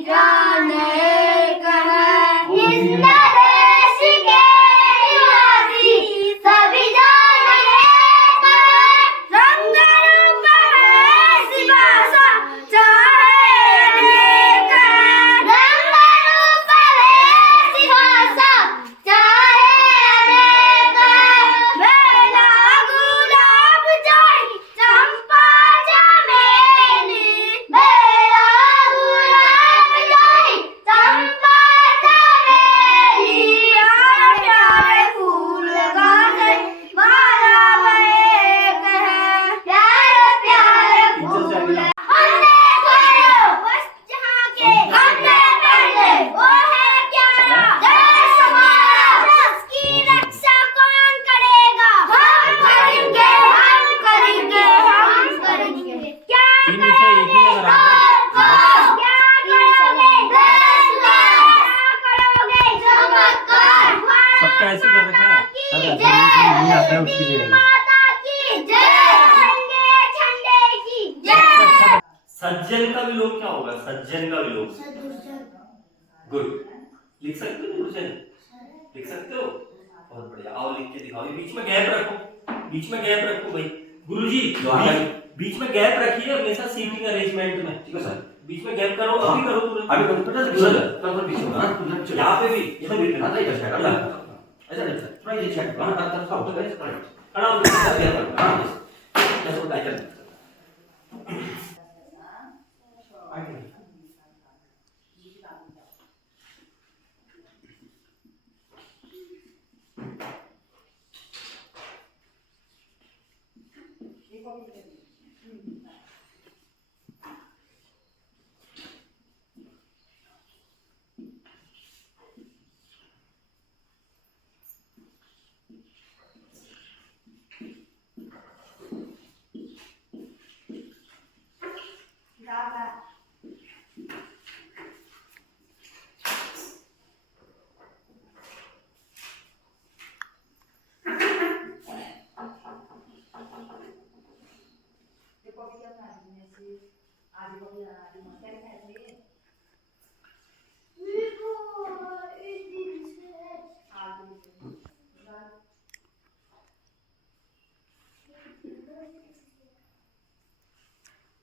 जान एक है, जिंदा देश के निवासी सभी जान एक है, रंग रूप है ऐसी भाषा चाहे अनेक है, रंग रूप है ऐसी भाषा चाहे अनेक है, बेला गुलाब जाई चंपा चमेली, बेला गुलाब जाई चंपा चमेली, प्यारे प्यारे फूल गाते माला में एक है, प्यारे प्यारे फूल हमने खोए बस जहाँ के हमने पहले वो है प्यारा देश हमारा, उसकी रक्षा कौन करेगा, हम करेंगे हम करेंगे हम करेंगे, क्या तीन विषय एक ही नजर आ रहे हैं। सबका ऐसे कर रखा है सर, नहीं आता है उसके लिए। सज्जन का विलोम क्या होगा? सज्जन का विलोम गुड। लिख सकते हो दुर्जन? लिख सकते हो? बहुत बढ़िया, आओ लिख के दिखाओ। ये बीच में गैप रखो, बीच में गैप रखो भाई। गुरुजी बीच में गैप रखिए हमेशा सीटिंग अरेंजमेंट में। ठीक है सर। बीच में गैप करो, अभी करो तुरंत। अभी करो, पता है सर पीछे होगा ना, यहाँ पे भी इसमें भी ना इधर से हटा ऐसा नहीं सर, थोड़ा ये चेक करना पड़ता है, सब तो गैस करें खड़ा हो जाओ। हां जैसे वो टाइटल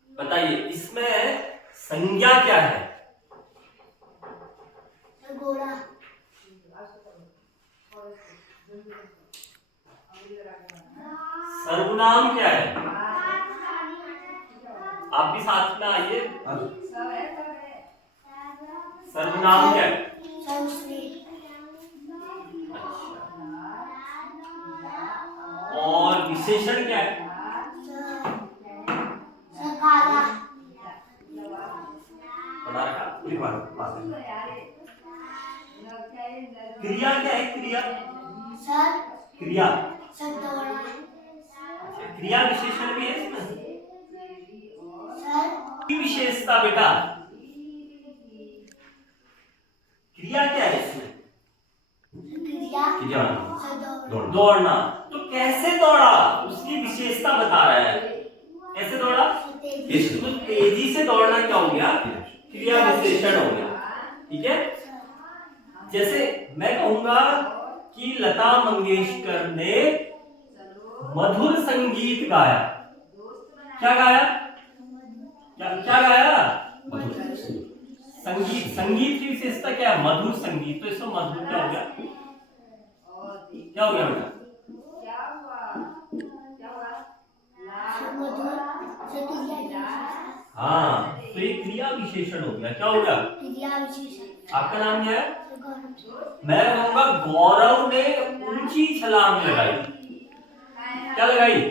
बताइए इसमें संज्ञा क्या है? सर्वनाम क्या है? आप भी साथ में आइए। सर्वनाम क्या है? और विशेषण क्या है? पढ़ा रखा? क्रिया क्या है? क्रिया क्रिया क्रिया विशेषण भी है इसमें। की विशेषता बेटा, क्रिया क्या है इसमें? दौड़ना। तो कैसे दौड़ा उसकी विशेषता बता रहा है। कैसे दौड़ा? तो तेजी से दौड़ना क्या हो गया? क्रिया विशेषण हो गया। ठीक है, जैसे मैं कहूंगा कि लता मंगेशकर ने मधुर संगीत गाया। क्या गाया? क्या गाया? संगीत। संगीत की विशेषता क्या है? मधुर संगीत। तो इसमें मधुर क्या हो गया? क्या हो गया बेटा? हाँ, तो ये क्रिया विशेषण हो गया। क्या हो गया? क्रिया विशेषण। आपका नाम क्या है? मैं कहूंगा गौरव ने ऊंची छलांग लगाई। क्या लगाई?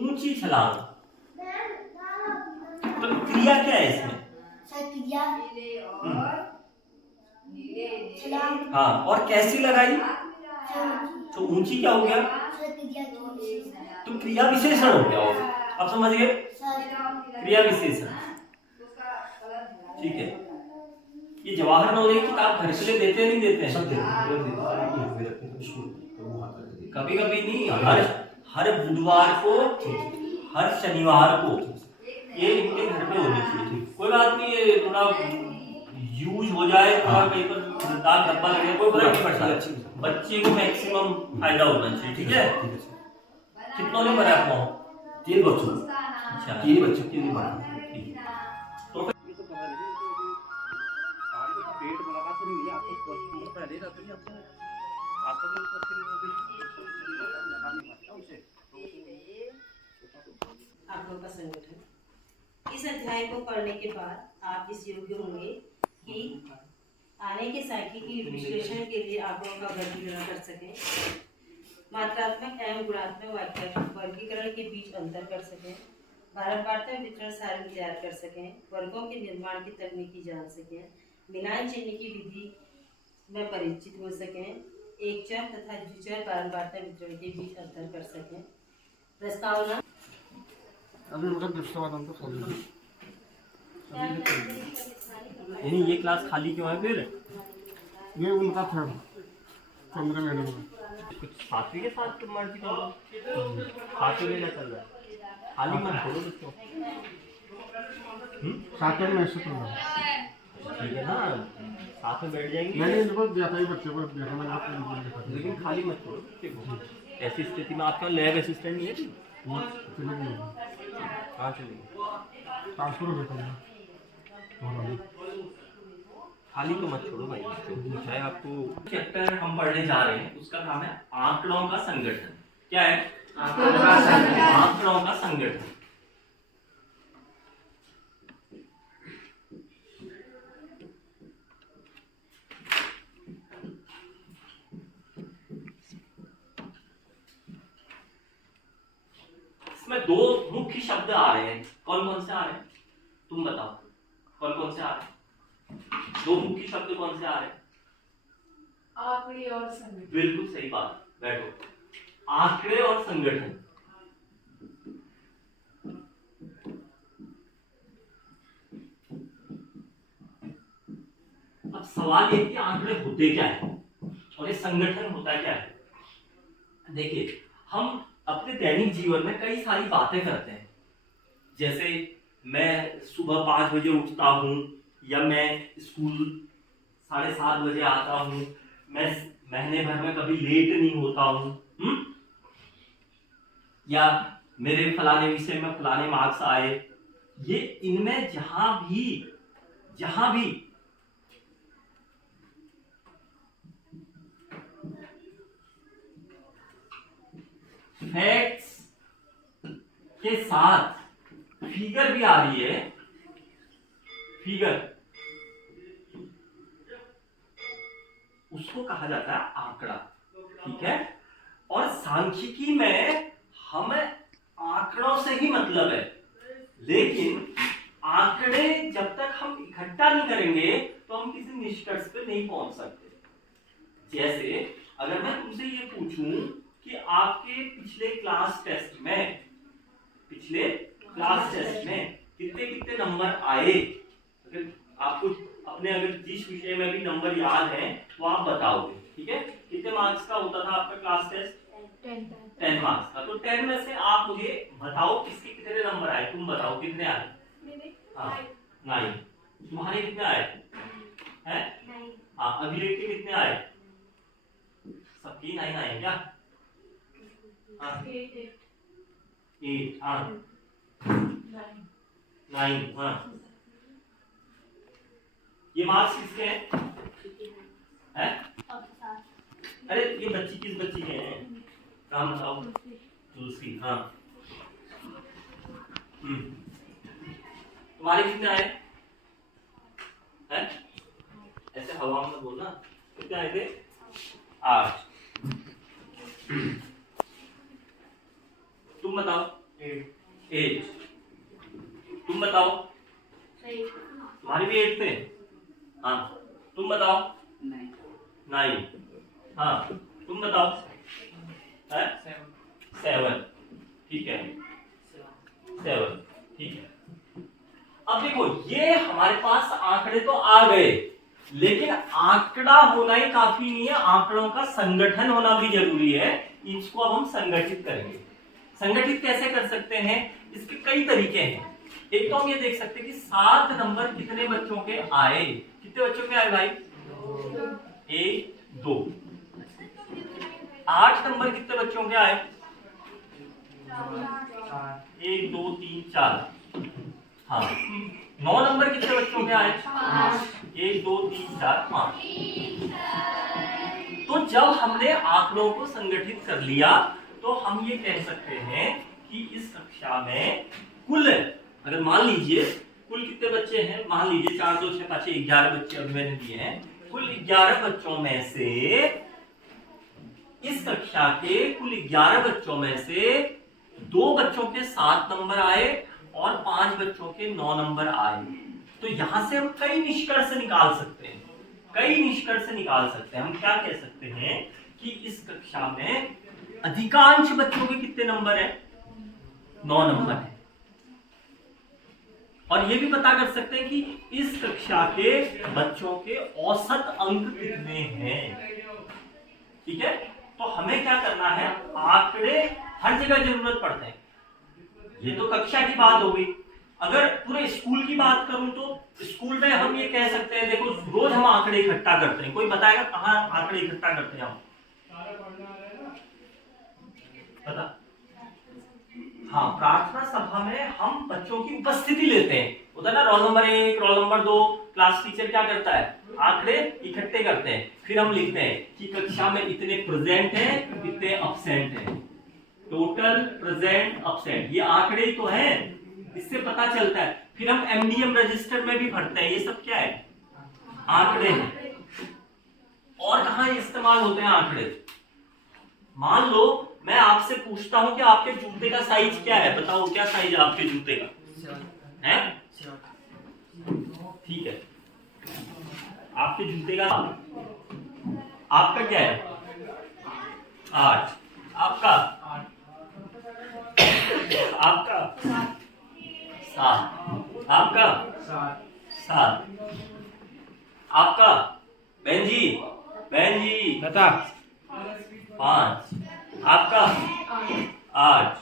ऊंची छलांग। तो क्रिया क्या है इसमें? क्रिया हाँ, और कैसी लगाई? तो ऊंची क्या हो गया? तो क्रिया विशेषण हो गया। अब समझ गए? क्रिया विशेषण। ठीक है, ये जवाहर नवोदय की किताब घर के लिए देते नहीं देते हैं? कभी कभी नहीं, हर बुधवार को, हर शनिवार को ये इनके घर पे होनी चाहिए। कोई बात नहीं है, थोड़ा यूज हो जाए, थोड़ा कहीं पर दाग धब्बा लगे, कोई फर्क नहीं पड़ता। बच्चे को मैक्सिमम फायदा होना चाहिए, ठीक है। कितनों ने भरा आपको? 3 बच्चों। अच्छा, 3 बच्चों 3 ही भरा। तो आंकड़ों का संगठन। इस अध्याय को पढ़ने के बाद आप इस योग्य होंगे कि आने के सांख्यिकी विश्लेषण के लिए आंकड़ों का वर्गीकरण कर सकें, मात्रात्मक एवं गुणात्मक वाक्य वर्गीकरण के बीच अंतर कर सकें, बारंबारता वितरण सारणी तैयार कर सकें, वर्गों के निर्माण की तकनीकी जान सकें, मिलान चिन्ह की विधि में परिचित हो सकें, एक चर तथा द्विचर बारंबारता वितरण के बीच अंतर कर सकें। प्रस्तावना अभी उनका दृष्टवादन तो यानी ये क्लास खाली क्यों है फिर? ये उनका था 15 मैडम कुछ साथी के साथ मर्जी करो, साथी में क्या चल रहा है, खाली मत छोड़ो बच्चों। साथ में ऐसे तो ठीक है ना, साथ में बैठ जाएंगे, मैंने इनको जाता ही बच्चे को देखा लगा, लेकिन खाली मत छोड़ो बच्चे को। ऐसी स्थिति में आपका लैब असिस्टेंट नहीं है कि? चले गए कहाँ चलेगी? ट्रांसफर हो गया खाली तो मत छोड़ो भाई बच्चों। चाहे आपको चैप्टर हम पढ़ने जा रहे हैं उसका नाम है आंकड़ों का संगठन। क्या है? आंकड़ों का संगठन। इसमें 2 मुख्य शब्द आ रहे हैं। कौन कौन से आ रहे हैं तुम बताओ, कौन कौन से आ रहे हैं? 2 मुख्य शब्द कौन से आ रहे हैं? आंकड़े और संगठन। बिल्कुल सही बात, बैठो। आंकड़े और संगठन। अब सवाल ये कि आंकड़े होते क्या है और ये संगठन होता क्या है। देखिए, हम अपने दैनिक जीवन में कई सारी बातें करते हैं, जैसे मैं सुबह 5 बजे उठता हूँ, या मैं स्कूल 7:30 बजे आता हूँ, मैं महीने भर में कभी लेट नहीं होता हूँ, या मेरे फलाने विषय में फलाने मार्क्स आए। ये इनमें जहां भी फैक्ट्स के साथ फिगर भी आ रही है, फिगर, उसको कहा जाता है आंकड़ा, ठीक है। और सांख्यिकी में हमें आंकड़ों से ही मतलब है, लेकिन आंकड़े जब तक हम इकट्ठा नहीं करेंगे तो हम किसी निष्कर्ष पे नहीं पहुंच सकते। जैसे अगर मैं तुमसे ये पूछूं कि आपके पिछले क्लास टेस्ट में कितने कितने नंबर आए, अगर आपको अपने अगर जिस विषय में भी नंबर याद है तो आप बताओगे, ठीक है। कितने मार्क्स का होता था आपका क्लास टेस्ट? 10 मार्क्स का। तो 10 में से आप मुझे बताओ किसके कितने नंबर आए, तुम बताओ कितने आए? हाँ, 9। तुम्हारे कितने आए हैं? हाँ, अगले के कितने आए? सबकी 9 आए क्या? हाँ, 8, हाँ 9, हाँ। ये मार्क्स किसके हैं? अरे ये बच्ची किस बच्ची के हैं? नाम बताओ। तुलसी, हाँ। तुम्हारे कितने आए हैं? ऐसे हवा में बोलना। कितने आए थे? 8। तुम बताओ। 8। तुम बताओ। तुम्हारे भी 8 थे? हाँ। तुम बताओ। 9। हाँ। तुम बताओ। 7। ठीक है, 7, ठीक है। अब देखो, ये हमारे पास आंकड़े तो आ गए, लेकिन आंकड़ा होना ही काफी नहीं है, आंकड़ों का संगठन होना भी जरूरी है। इसको अब हम संगठित करेंगे। संगठित कैसे कर सकते हैं? इसके कई तरीके हैं। एक तो हम ये देख सकते हैं कि 7 नंबर कितने बच्चों के आए, कितने बच्चों के आए भाई? 1 2। 8 नंबर कितने बच्चों के आए? 1 2 3 4। हाँ। 9 नंबर कितने बच्चों के आए? 1 2 3 4 5। तो जब हमने आंकड़ों को संगठित कर लिया तो हम ये कह सकते हैं कि इस कक्षा में कुल, अगर मान लीजिए कुल कितने बच्चे हैं, मान लीजिए 4 2 6 5 11 बच्चे अभी मैंने दिए हैं। कुल 11 बच्चों में से, इस कक्षा के कुल 11 बच्चों में से 2 बच्चों के 7 नंबर आए और 5 बच्चों के 9 नंबर आए। तो यहां से हम कई निष्कर्ष निकाल सकते हैं, हम क्या कह सकते हैं कि इस कक्षा में अधिकांश बच्चों के कितने नंबर हैं? 9 नंबर है। और ये भी पता कर सकते हैं कि इस कक्षा के बच्चों के औसत अंक कितने हैं। ठीक है, तो हमें क्या करना है, आंकड़े हर जगह जरूरत पड़ते हैं। ये तो कक्षा की बात हो गई। अगर पूरे स्कूल की बात करूं तो स्कूल में हम ये कह सकते हैं, देखो रोज हम आंकड़े इकट्ठा करते हैं। कोई बताएगा कहाँ आंकड़े इकट्ठा करते हैं हम? पता? हाँ, प्रार्थना सभा में हम बच्चों की उपस्थिति लेते हैं। होता है ना, roll number 1, roll number 2, class teacher क्या करता है, आंकड़े इकट्ठे करते हैं। फिर हम लिखते हैं कि कक्षा में इतने प्रेजेंट हैं, इतने अब्सेंट हैं, टोटल प्रेजेंट अब्सेंट। ये आंकड़े ही तो हैं, इससे पता चलता है। फिर हम एमडीएम रजिस्टर में भी भरते हैं। ये सब क्या है, आंकड़े हैं। और कहाँ इस्तेमाल होते हैं आंकड़े? मान लो मैं आपसे पूछता हूं कि आपके जूते का साइज क्या है, बताओ क्या साइज है आपके जूते का? है? ठीक है, आपके जूते का, आपका क्या है? 8। आपका 7। आपका 7। आपका बहन जी बता 5। आपका 8।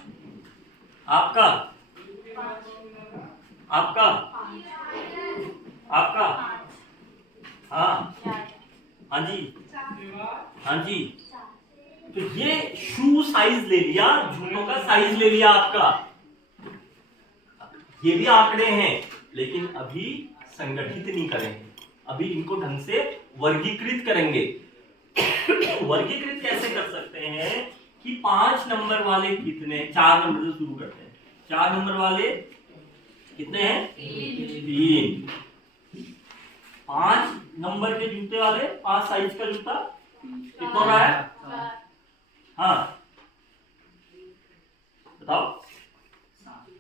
आपका हाँ जी। तो ये शू साइज ले लिया, जूतों का साइज ले लिया आपका। ये भी आंकड़े हैं, लेकिन अभी संगठित नहीं करेंगे, अभी इनको ढंग से वर्गीकृत करेंगे। वर्गीकृत कैसे कर सकते हैं कि 5 नंबर वाले कितने, 4 नंबर से शुरू करते हैं। 4 नंबर वाले कितने हैं? 3। 5 नंबर के जूते वाले, 5 साइज का जूता कितना का है? हाँ बताओ।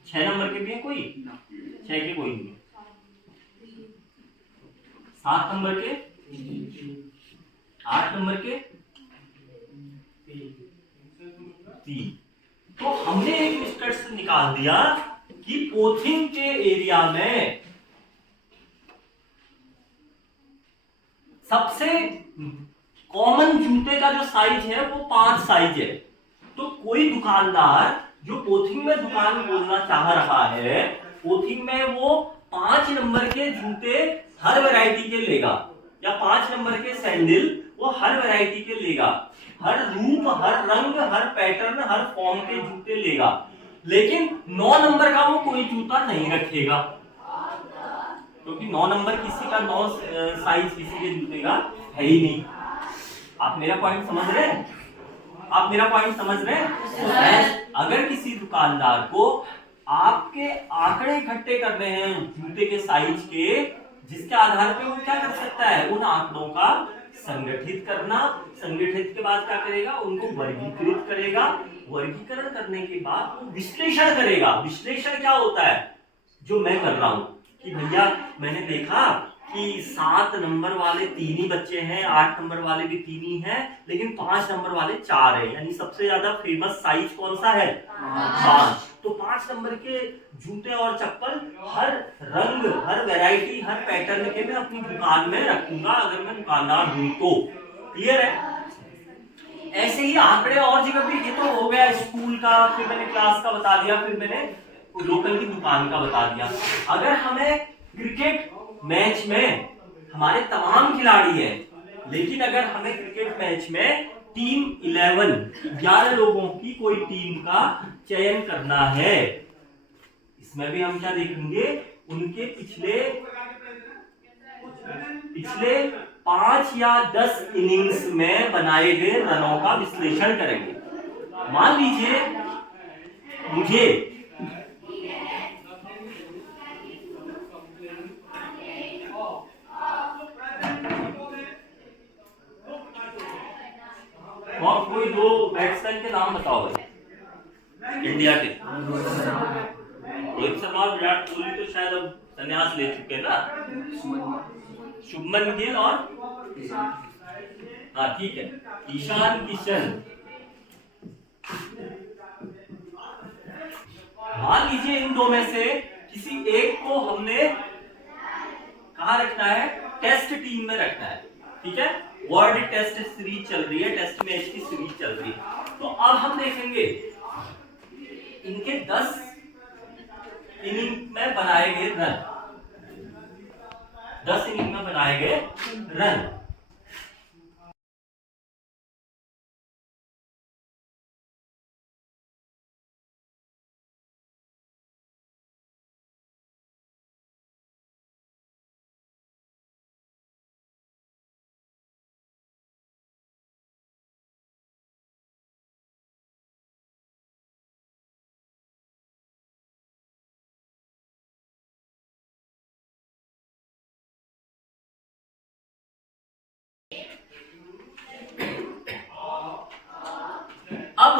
6 नंबर के भी है कोई? 6 के कोई नहीं। 7 नंबर के, 8 नंबर के 3। तो हमने एक निष्कर्ष निकाल दिया कि पोथिंग के एरिया में सबसे कॉमन जूते का जो साइज है वो 5 साइज है। तो कोई दुकानदार जो पोथिंग में दुकान खोलना चाह रहा है, पोथिंग में वो 5 नंबर के जूते हर वैरायटी के लेगा, या 5 नंबर के सैंडल वो हर वैरायटी के लेगा, हर रूप, हर रंग, हर पैटर्न, हर फॉर्म के जूते लेगा। लेकिन 9 नंबर का वो कोई जूता नहीं रखेगा, क्योंकि 9 नंबर किसी का 9 साइज किसी के जूते का है ही नहीं। आप मेरा पॉइंट समझ रहे हैं? अगर किसी दुकानदार को आपके आंकड़े इकट्ठे करने हैं जूते के साइज के, जिसके आधार पे वो क्या कर सकता है, उन आंकड़ों का संगठित करना। संगठित के बाद क्या करेगा, उनको वर्गीकृत करेगा। वर्गीकरण करने के बाद वो विश्लेषण करेगा। विश्लेषण क्या होता है, जो मैं कर रहा हूं कि भैया मैंने देखा कि 7 नंबर वाले 3 ही बच्चे हैं, 8 नंबर वाले भी 3 ही हैं, लेकिन 5 नंबर वाले 4 है। यानी सबसे ज्यादा फेमस साइज कौन सा है? 5। तो 5 नंबर के जूते और चप्पल हर रंग, हर वैरायटी, हर पैटर्न के मैं अपनी दुकान में रखूंगा, अगर मैं दुकानदार हूं तो। क्लियर है? ऐसे ही आंकड़े और जगह भी, ये तो हो गया स्कूल का, फिर मैंने क्लास का बता दिया, फिर मैंने लोकल की दुकान का बता दिया। अगर हमें क्रिकेट मैच में हमारे तमाम खिलाड़ी हैं, लेकिन अगर हमें क्रिकेट मैच में टीम 11 लोगों की कोई टीम का चयन करना है, इसमें भी हम क्या देखेंगे, उनके पिछले 5 या 10 इनिंग्स में बनाए गए रनों का विश्लेषण करेंगे। मान लीजिए मुझे और कोई 2 बैट्समैन के नाम बताओ भाई इंडिया के। रोहित शर्मा और विराट कोहली तो शायद अब संन्यास ले चुके हैं ना। शुभमन गिल और हाँ ठीक है, ईशान किशन। मान लीजिए इन 2 में से किसी एक को हमने कहाँ रखना है, टेस्ट टीम में रखना है, ठीक है। वर्ल्ड टेस्ट सीरीज चल रही है, टेस्ट मैच की सीरीज चल रही है। तो अब हम देखेंगे इनके 10 इनिंग में बनाए गए रन, 10 इनिंग में बनाए गए रन। अब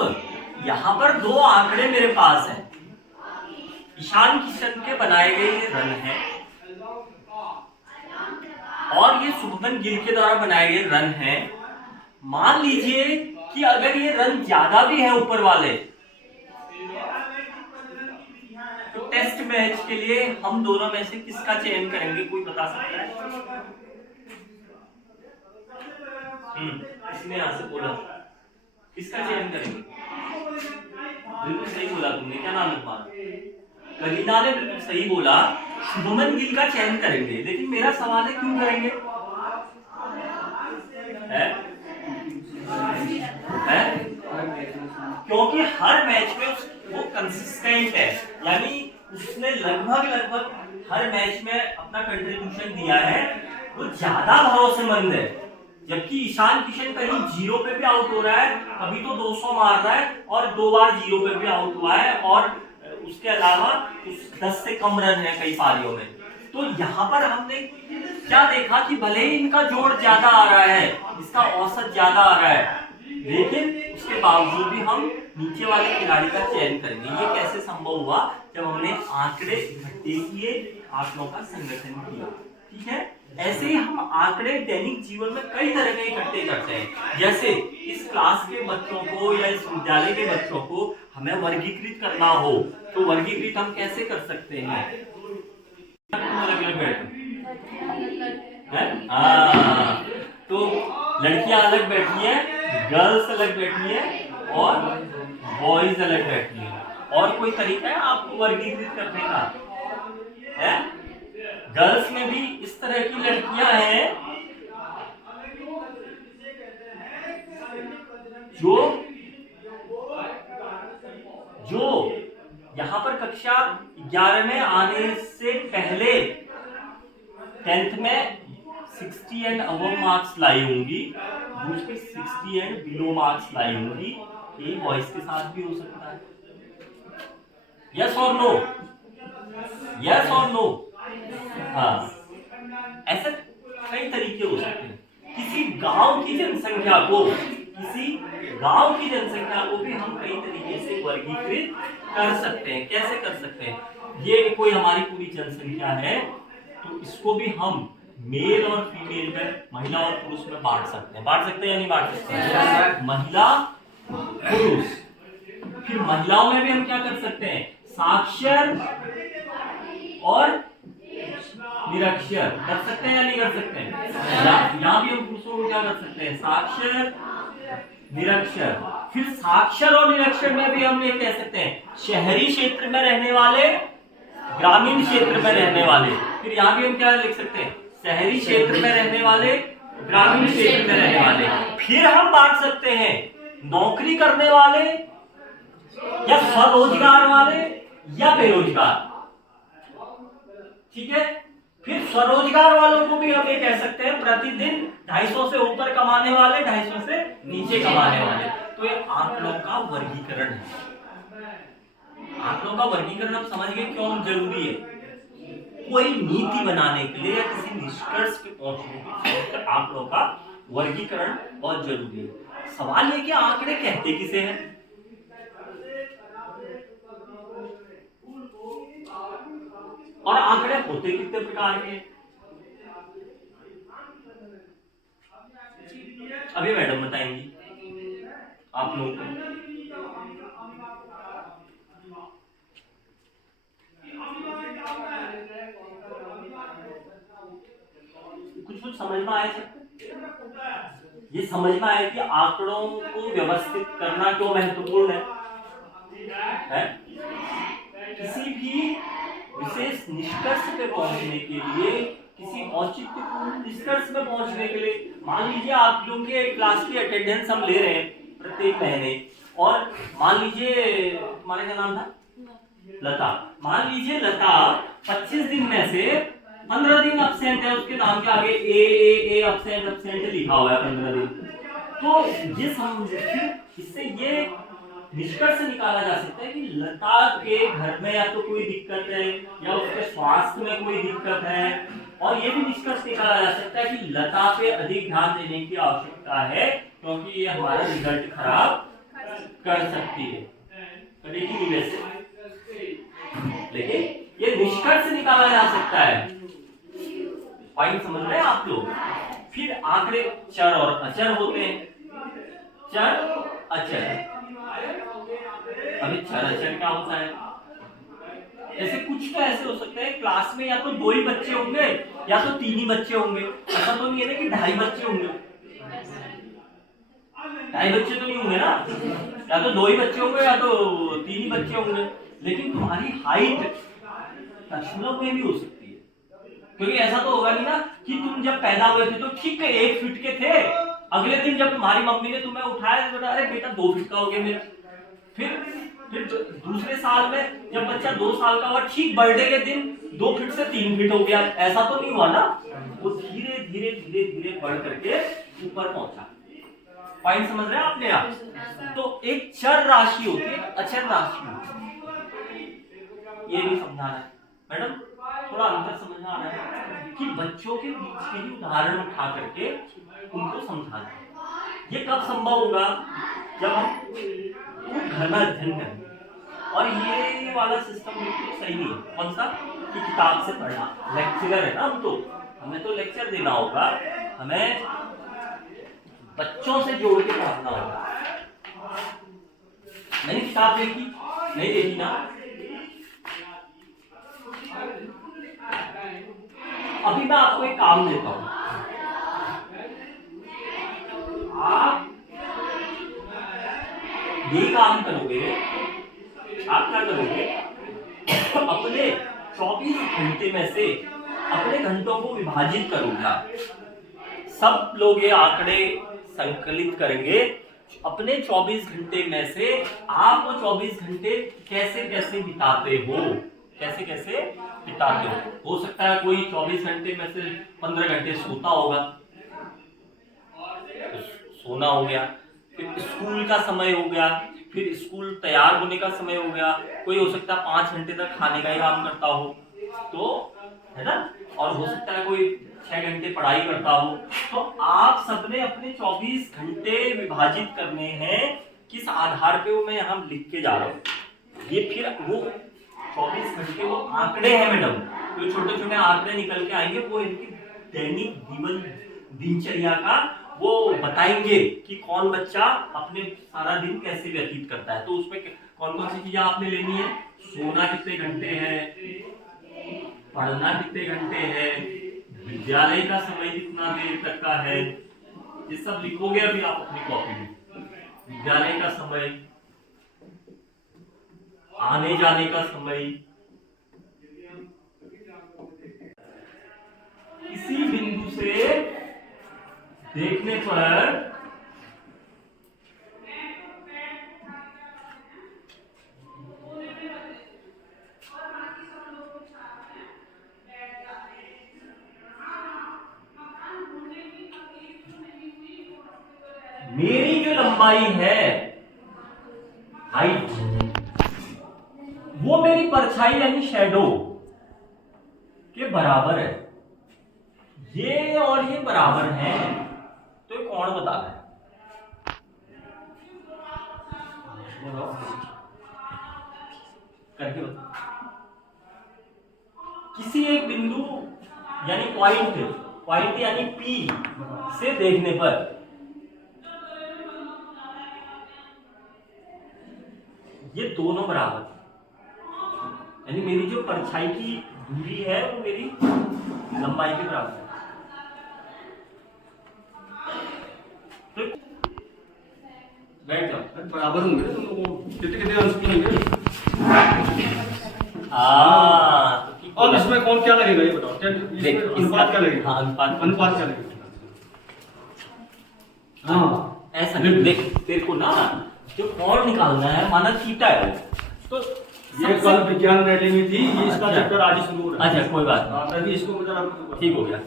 यहां पर 2 आंकड़े मेरे पास हैं। ईशान किशन के बनाए गए ये रन हैं और ये शुभमन गिल के द्वारा बनाए गए रन हैं। मान लीजिए कि अगर ये रन ज्यादा भी है ऊपर वाले, तो टेस्ट मैच के लिए हम दोनों में से किसका चयन करेंगे, कोई बता सकता है? इसने यहां से बोला, किसका चयन करेंगे? बिल्कुल सही बोला तुमने, क्या नाम है तुम्हारा? करीना ने बिल्कुल सही बोला, शुभमन गिल का चयन करेंगे। लेकिन मेरा सवाल है क्यों करेंगे? है? क्योंकि हर मैच में वो कंसिस्टेंट है, यानी उसने लगभग हर मैच में अपना कंट्रीब्यूशन दिया है, वो ज्यादा भरोसेमंद है। जबकि ईशान किशन कहीं 0 पे भी आउट हो रहा है, कभी तो 200 मार रहा है और 2 बार 0 पे भी आउट हुआ है, और उसके अलावा 10 से कम रन है कई पारियों में। तो यहाँ पर हमने क्या देखा कि भले ही इनका जोड़ ज्यादा आ रहा है, इसका औसत ज्यादा आ रहा है, लेकिन उसके बावजूद भी हम नीचे वाले खिलाड़ी का चयन करेंगे। ये कैसे संभव हुआ? जब हमने आंकड़े इकट्ठे किए, आंकड़ों का संगठन किया, ठीक है। ऐसे ही हम आंकड़े दैनिक जीवन में कई तरह के इकट्ठे करते हैं। जैसे इस क्लास के बच्चों को या इस विद्यालय के बच्चों को हमें वर्गीकृत करना हो, तो वर्गीकृत हम कैसे कर सकते हैं? अलग-अलग बैठे हैं, तो लड़कियां अलग बैठी है, गर्ल्स अलग बैठी है और बॉयज अलग बैठी है। और कोई तरीका है आपको वर्गीकृत करने का? है? गर्ल्स में भी इस तरह की लड़कियां हैं जो यहाँ पर कक्षा 11 में आने से पहले 10th में 60 एंड अबव मार्क्स लाई होंगी, दूसरी 60 एंड बिलो मार्क्स लाई होंगी। ये बॉयज के साथ भी हो सकता है। यस और नो? यस और नो? हाँ, ऐसे कई तरीके हो सकते हैं। किसी गांव की जनसंख्या को भी हम कई तरीके से वर्गीकृत कर सकते हैं। कैसे कर सकते हैं? ये कोई हमारी पूरी जनसंख्या है, तो इसको भी हम मेल और फीमेल में, महिला और पुरुष में बांट सकते हैं। बांट सकते हैं या नहीं बांट सकते? महिला पुरुष। फिर महिलाओं में भी हम क्या कर सकते हैं? साक्षर और निरक्षर कर सकते हैं या नहीं कर सकते हैं? यहाँ भी हम पुरुषों को क्या कर सकते हैं? साक्षर निरक्षर। फिर साक्षर और निरक्षर में भी हम ये कह सकते हैं शहरी क्षेत्र में रहने वाले, ग्रामीण क्षेत्र में रहने वाले। फिर यहाँ भी हम क्या लिख सकते हैं, शहरी क्षेत्र में रहने वाले, ग्रामीण क्षेत्र में रहने वाले। फिर हम बांट सकते हैं नौकरी करने वाले या स्वरोजगार वाले या बेरोजगार। ठीक है। फिर स्वरोजगार वालों को भी हम ये कह सकते हैं प्रतिदिन 250 से ऊपर कमाने वाले, 250 से नीचे कमाने वाले। तो ये आंकड़ों का वर्गीकरण है। आंकड़ों का वर्गीकरण आप समझ गए क्यों जरूरी है। कोई नीति बनाने के लिए या किसी निष्कर्ष पे पहुंचने के लिए आंकड़ों का वर्गीकरण बहुत जरूरी है। सवाल ये कि आंकड़े कहते किसे हैं, और आंकड़े होते कितने प्रकार के। अभी मैडम बताएंगी आप लोगों को। कुछ समझ में आया सबको? ये समझ में आया कि आंकड़ों को व्यवस्थित करना क्यों महत्वपूर्ण है? किसी भी विशेष निष्कर्ष पे पहुंचने के लिए, किसी औचित्यपूर्ण निष्कर्ष में पहुंचने के लिए, मान लीजिए आप लोगों के क्लास की अटेंडेंस हम ले रहे हैं प्रत्येक महीने, और मान लीजिए तुम्हारा क्या नाम था, लता। मान लीजिए लता 25 दिन में से 15 दिन अब्सेंट है, उसके नाम के आगे ए अब्सेंट लिखा हुआ है 15 दिन। तो ये इससे ये निष्कर्ष निकाला जा सकता है कि लता के घर में या तो कोई दिक्कत है या उसके स्वास्थ्य में कोई दिक्कत है, और ये भी निष्कर्ष निकाला जा सकता है कि लता पे अधिक ध्यान देने की आवश्यकता है क्योंकि ये हमारा रिजल्ट खराब कर सकती है, करेगी नहीं वैसे, लेकिन ये निष्कर्ष निकाला जा सकता है। पॉइंट समझ रहे हैं आप लोग? फिर आंकड़े चर और अचर होते हैं। चर अचर, अभी चर अचर क्या होता है? ऐसे कुछ तो ऐसे हो सकते हैं क्लास में या तो 2 ही बच्चे होंगे या तो 3 ही बच्चे होंगे। ऐसा तो नहीं है ना कि 2.5 बच्चे होंगे, 2.5 बच्चे तो नहीं होंगे ना, या तो 2 ही बच्चे होंगे या तो 3 ही बच्चे होंगे। लेकिन तुम्हारी हाइट दशमलव में भी हो सकती है, क्योंकि ऐसा तो होगा नहीं ना कि तुम जब पैदा हुए थे तो ठीक 1 फीट के थे, अगले दिन जब तुम्हारी मम्मी ने तुम्हें उठाया तो अरे बेटा 2 फीट का हो गया मेरा। फिर दूसरे साल में जब बच्चा 2 साल का हुआ, ठीक बर्थडे के दिन 2 फीट से 3 फीट हो गया, ऐसा तो नहीं हुआ ना। वो धीरे धीरे धीरे धीरे बढ़ करके ऊपर पहुंचा। पॉइंट समझ रहे हैं आपने? आप तो एक चर राशि होती है, अचर राशि होती है, ये भी समझाना है मैडम। थोड़ा अंतर समझ आ रहा है कि बच्चों के बीच के ही उदाहरण उठा करके उनको समझाना। ये कब संभव होगा? जब हम घर में अध्ययन करेंगे। और ये वाला सिस्टम बिल्कुल सही नहीं है। कौन सा? कि किताब से पढ़ना। लेक्चरर है ना हम, तो हमें तो लेक्चर देना होगा, हमें बच्चों से जोड़ के पढ़ाना होगा। मैंने किताब देखी नहीं देखी ना, अभी मैं आपको एक काम देता हूं, आप ये काम करोगे। आप क्या करोगे? अपने 24 घंटे में से अपने घंटों को विभाजित करोगे। सब लोग ये आंकड़े संकलित करेंगे। अपने 24 घंटे में से आप वो 24 घंटे कैसे कैसे बिताते हो, कैसे कैसे बिताते हो सकता है कोई 24 घंटे में से 15 घंटे सोता होगा, तो सोना हो गया। फिर स्कूल का समय हो गया, फिर स्कूल तैयार होने का समय हो गया। कोई हो सकता है 5 घंटे तक खाने का ही काम करता हो, तो है ना, और हो सकता है कोई 6 घंटे पढ़ाई करता हो। तो आप सबने अपने 24 घंटे विभाजित करने हैं। किस आधार पे वो मैं यहाँ लिख के जा रहा हूँ। ये फिर वो 24 घंटे वो आंकड़े हैं मैडम, जो छोटे छोटे आंकड़े निकल के आएंगे, वो इनकी दैनिक जीवन दिनचर्या का वो बताएंगे कि कौन बच्चा अपने सारा दिन कैसे व्यतीत करता है। तो उसमें कौन कौन सी चीजें आपने लेनी है, सोना कितने घंटे है, पढ़ना कितने घंटे है, विद्यालय का समय कितना देर तक का है, ये सब लिखोगे अभी आप अपनी कॉपी में। विद्यालय का समय, आने जाने का समय, किसी बिंदु से देखने पर मेरी जो लंबाई है, हाइट, वो मेरी परछाई यानी शैडो के बराबर है। ये और ये बराबर हैं, तो ये कौन बता रहा है? करके बता। किसी एक बिंदु यानी पॉइंट यानी P से देखने पर ये दोनों बराबर, यानी मेरी जो परछाई की दूरी है वो मेरी लंबाई के बराबर है। तो बैठ जाओ। बराबर होंगे ना तुम लोगों, कितने कितने अंश की होंगे? तो ठीक अब है। इसमें कौन क्या लगेगा ये बताओ, देख, इसमें अनुपात क्या लगेगा? हाँ, अनुपात क्या लगेगा? हाँ ऐसा नहीं, देख तेरे को ना जो कोण निकालना है, माना थीटा है, तो ये कल विज्ञान रैली में थी, ये इसका अच्छा। चैप्टर आज ही शुरू हो रहा है। अच्छा कोई बात नहीं, तभी इसको मतलब आपको ठीक हो गया,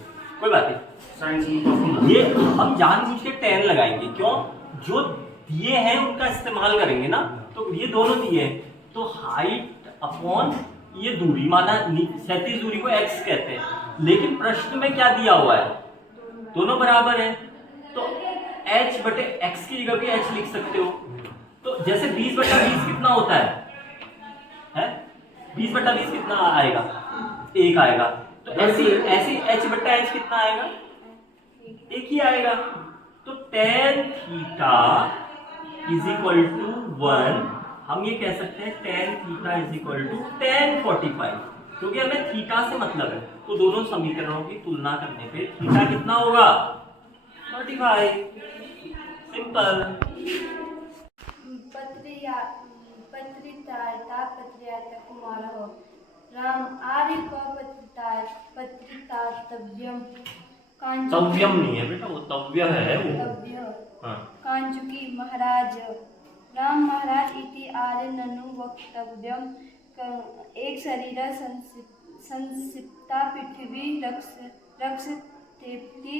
कोई बात नहीं। साइंस में ये हम जानबूझ के tan लगाएंगे, क्यों? जो दिए हैं उनका इस्तेमाल करेंगे ना, तो ये दोनों दिए हैं, तो हाइट अपॉन ये दूरी, माना क्षैतिज दूरी को x कहते हैं, लेकिन प्रश्न में क्या दिया हुआ है? दोनों बराबर है, तो h बटे x की जगह भी h लिख सकते हो। तो जैसे 20 बटा 20 कितना होता है? 20 बटा 20 कितना आएगा? 1 आएगा। तो ऐसी h बटा h कितना आएगा? 1 ही आएगा। तो tan theta is equal to 1, हम ये कह सकते हैं tan theta is equal to tan 45, क्योंकि हमें थीटा से मतलब है। तो दोनों समीकरणों की तुलना करने पे थीटा कितना होगा? 45। सिंपल। पत्रितायता कुमारः राम आर्य पत्रितातव्यम तव्यम नहीं है बेटा, वो तव्य है वो। हाँ। कांचुकी महाराज राम महाराज इति आर्य ननु वक्तव्यम एक शरीर संसिप्ता पृथ्वी रक्षतेति